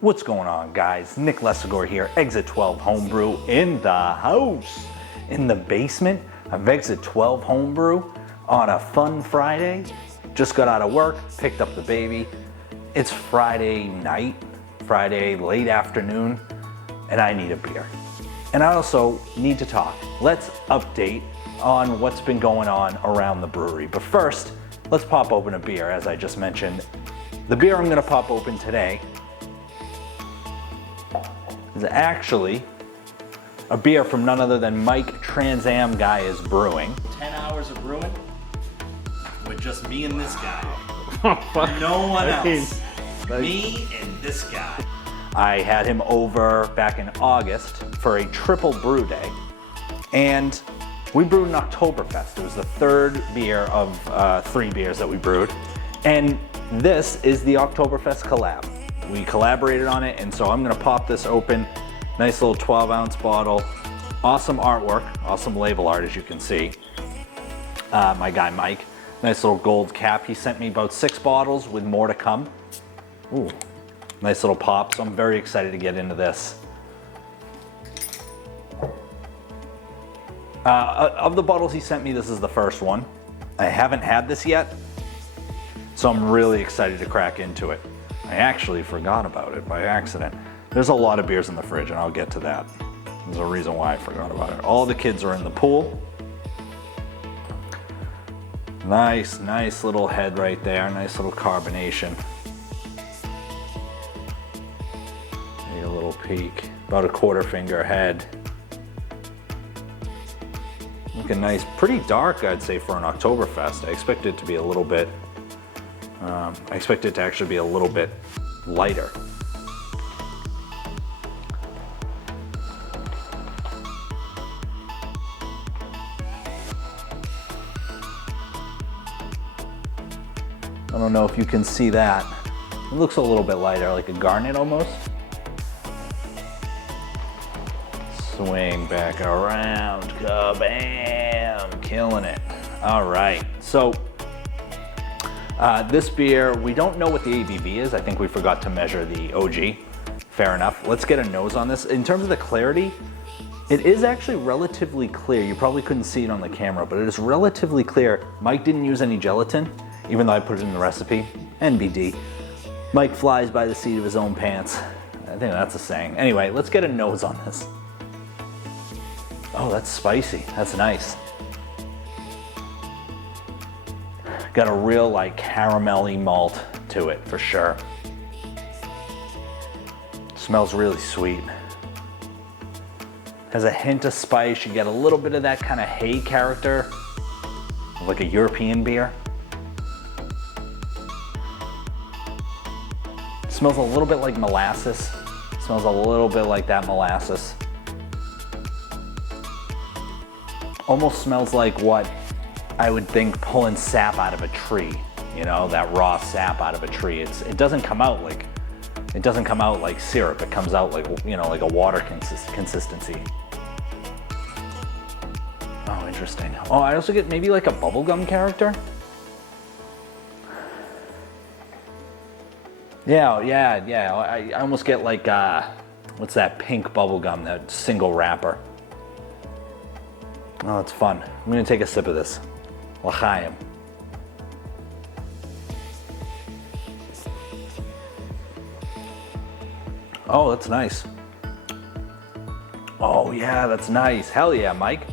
What's going on, guys? Nick Lessigore here, Exit 12 Homebrew in the house, in the basement of Exit 12 Homebrew on a fun Friday. Just got out of work, picked up the baby. It's Friday night, Friday late afternoon, and I need a beer. And I also need to talk. Let's update on what's been going on around the brewery. But first, let's pop open a beer, as I just mentioned. The beer I'm gonna pop open today is actually a beer from none other than Mike Transam Guy is Brewing. 10 hours of brewing with just me and this guy. No one else. Me and this guy. I had him over back in August for a triple brew day, and we brewed an Octoberfest. It was the third beer of 3 beers that we brewed, and this is the Octoberfest collab. We collaborated on it, and so I'm gonna pop this open. Nice little 12-ounce bottle. Awesome artwork, awesome label art, as you can see. My guy Mike, nice little gold cap. He sent me about 6 bottles with more to come. Ooh, nice little pop, so I'm very excited to get into this. Of the bottles he sent me, this is the first one. I haven't had this yet, so I'm really excited to crack into it. I actually forgot about it by accident. There's a lot of beers in the fridge, and I'll get to that. There's a reason why I forgot about it. All the kids are in the pool. Nice little head right there. Nice little carbonation. Maybe a little peek. About a 1/4 finger head. Looking nice. Pretty dark, I'd say, for an Oktoberfest. I expect it to be a little bit, I expect it to actually be a little bit lighter. I don't know if you can see that. It looks a little bit lighter, like a garnet almost. Swing back around, kabam, killing it. All right, so this beer, we don't know what the ABV is. I think we forgot to measure the OG. Fair enough. Let's get a nose on this. In terms of the clarity, it is actually relatively clear. You probably couldn't see it on the camera, but it is relatively clear. Mike didn't use any gelatin, even though I put it in the recipe. NBD. Mike flies by the seat of his own pants. I think that's a saying. Anyway, let's get a nose on this. Oh, that's spicy. That's nice. Got a real like caramelly malt to it for sure. Smells really sweet. Has a hint of spice. You get a little bit of that kind of hay character, like a European beer. Smells a little bit like molasses. Smells a little bit like that molasses. Almost smells like what I would think pulling sap out of a tree. You know, that raw sap out of a tree. It doesn't come out like syrup. It comes out like, you know, like a water consistency. Oh, interesting. Oh, I also get maybe like a bubblegum character. Yeah. I almost get like, what's that pink bubblegum, that single wrapper. Oh, it's fun. I'm gonna take a sip of this. LiQWYD. Oh, that's nice. Oh yeah, that's nice. Hell yeah, Mike.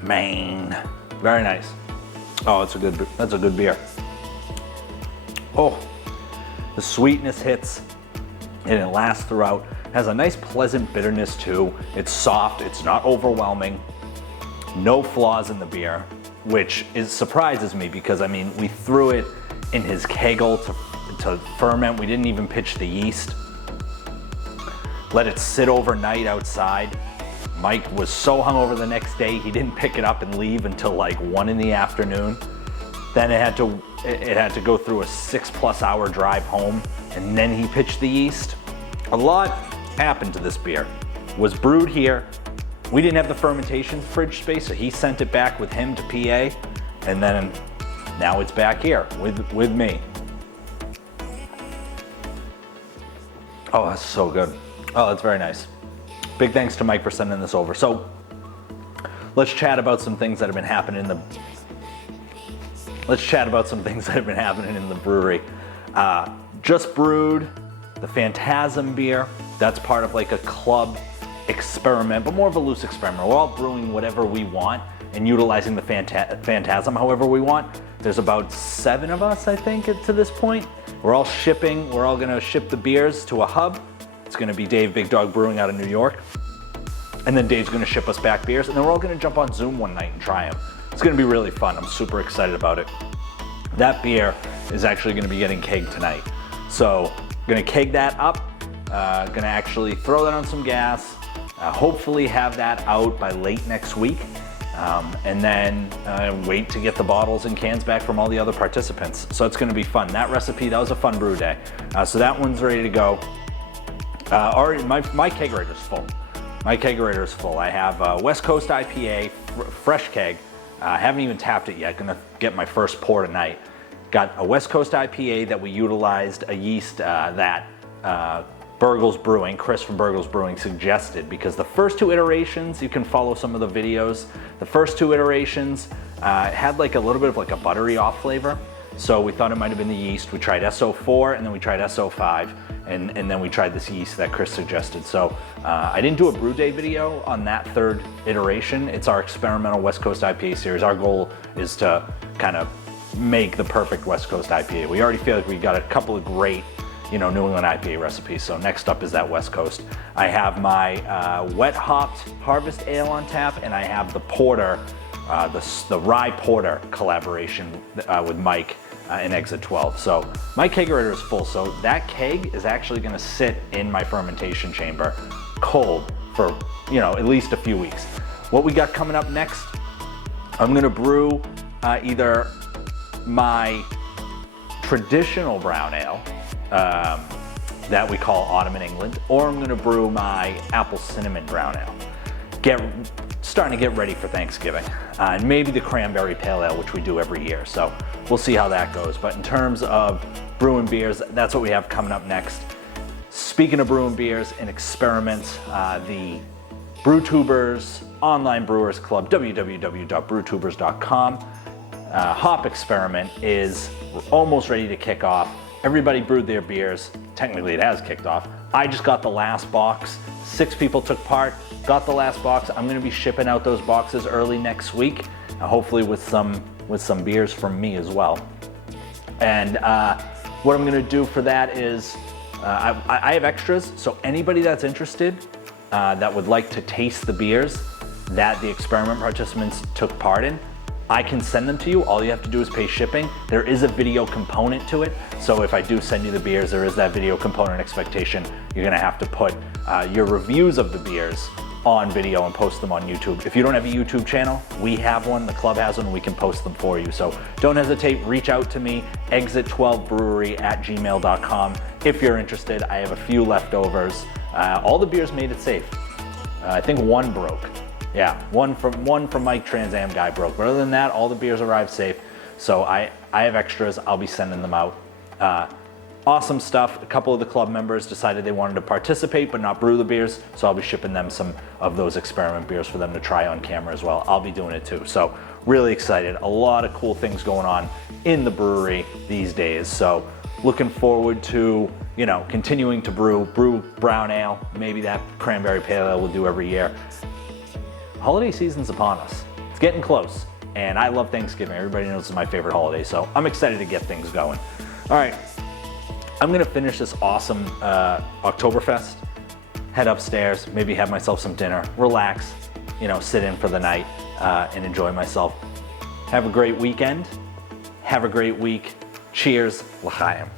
Man, very nice. Oh, that's a good beer. Oh, the sweetness hits and it lasts throughout. Has a nice pleasant bitterness too. It's soft, it's not overwhelming. No flaws in the beer, which surprises me because I mean, we threw it in his kegel to ferment. We didn't even pitch the yeast. Let it sit overnight outside. Mike was so hungover the next day, he didn't pick it up and leave until like 1 in the afternoon. Then it had to go through a 6+ hour drive home, and then he pitched the yeast. A lot happened to this beer. Was brewed here. We didn't have the fermentation fridge space, so he sent it back with him to PA, and then now it's back here with me. Oh, that's so good. Oh, that's very nice. Big thanks to Mike for sending this over. So let's chat about some things that have been happening in the brewery. Just brewed the Phantasm beer. That's part of like a club experiment, but more of a loose experiment. We're all brewing whatever we want and utilizing the Phantasm however we want. There's about 7 of us, I think, to this point. We're all gonna ship the beers to a hub. It's gonna be Dave Big Dog Brewing out of New York. And then Dave's gonna ship us back beers, and then we're all gonna jump on Zoom one night and try them. It's gonna be really fun. I'm super excited about it. That beer is actually gonna be getting kegged tonight. So I'm gonna keg that up, gonna actually throw that on some gas, hopefully have that out by late next week, and then wait to get the bottles and cans back from all the other participants. So it's gonna be fun. That recipe, that was a fun brew day. So that one's ready to go. Already, my kegerator's full. My kegerator is full. I have West Coast IPA, fresh keg. I haven't even tapped it yet. Gonna get my first pour tonight. Got a West Coast IPA that we utilized a yeast that Burgles Brewing, Chris from Burgles Brewing suggested, because the first 2 iterations, you can follow some of the videos, the first 2 iterations had like a little bit of like a buttery off flavor. So we thought it might have been the yeast. We tried SO4 and then we tried SO5 and then we tried this yeast that Chris suggested. So I didn't do a brew day video on that 3rd iteration. It's our experimental West Coast IPA series. Our goal is to kind of make the perfect West Coast IPA. We already feel like we got a couple of great, New England IPA recipes. So next up is that West Coast. I have my wet hopped harvest ale on tap, and I have the porter, the rye porter collaboration with Mike in Exit 12. So my kegerator is full. So that keg is actually going to sit in my fermentation chamber cold for at least a few weeks. What we got coming up next, I'm going to brew either my traditional brown ale that we call Autumn in England, or I'm gonna brew my apple cinnamon brown ale. Starting to get ready for Thanksgiving. And maybe the cranberry pale ale, which we do every year. So we'll see how that goes. But in terms of brewing beers, that's what we have coming up next. Speaking of brewing beers and experiments, the BrewTubers Online Brewers Club, www.brewtubers.com. Hop experiment is almost ready to kick off. Everybody brewed their beers. Technically it has kicked off. I just got the last box. 6 people took part, got the last box. I'm gonna be shipping out those boxes early next week, hopefully with some beers from me as well. And what I'm gonna do for that is, I have extras, so anybody that's interested that would like to taste the beers that the experiment participants took part in, I can send them to you. All you have to do is pay shipping. There is a video component to it. So if I do send you the beers, there is that video component expectation. You're gonna have to put your reviews of the beers on video and post them on YouTube. If you don't have a YouTube channel, we have one, the club has one, we can post them for you. So don't hesitate, reach out to me, exit12brewery@gmail.com. If you're interested, I have a few leftovers. All the beers made it safe. I think one broke. Yeah, one from Mike Transam guy broke. But other than that, all the beers arrived safe. So I have extras, I'll be sending them out. Awesome stuff. A couple of the club members decided they wanted to participate but not brew the beers, so I'll be shipping them some of those experiment beers for them to try on camera as well. I'll be doing it too. So really excited. A lot of cool things going on in the brewery these days. So looking forward to, continuing to brew brown ale, maybe that cranberry pale ale we'll do every year. Holiday season's upon us. It's getting close, and I love Thanksgiving. Everybody knows it's my favorite holiday, so I'm excited to get things going. All right, I'm gonna finish this awesome Octoberfest, head upstairs, maybe have myself some dinner, relax, sit in for the night and enjoy myself. Have a great weekend. Have a great week. Cheers, l'chaim.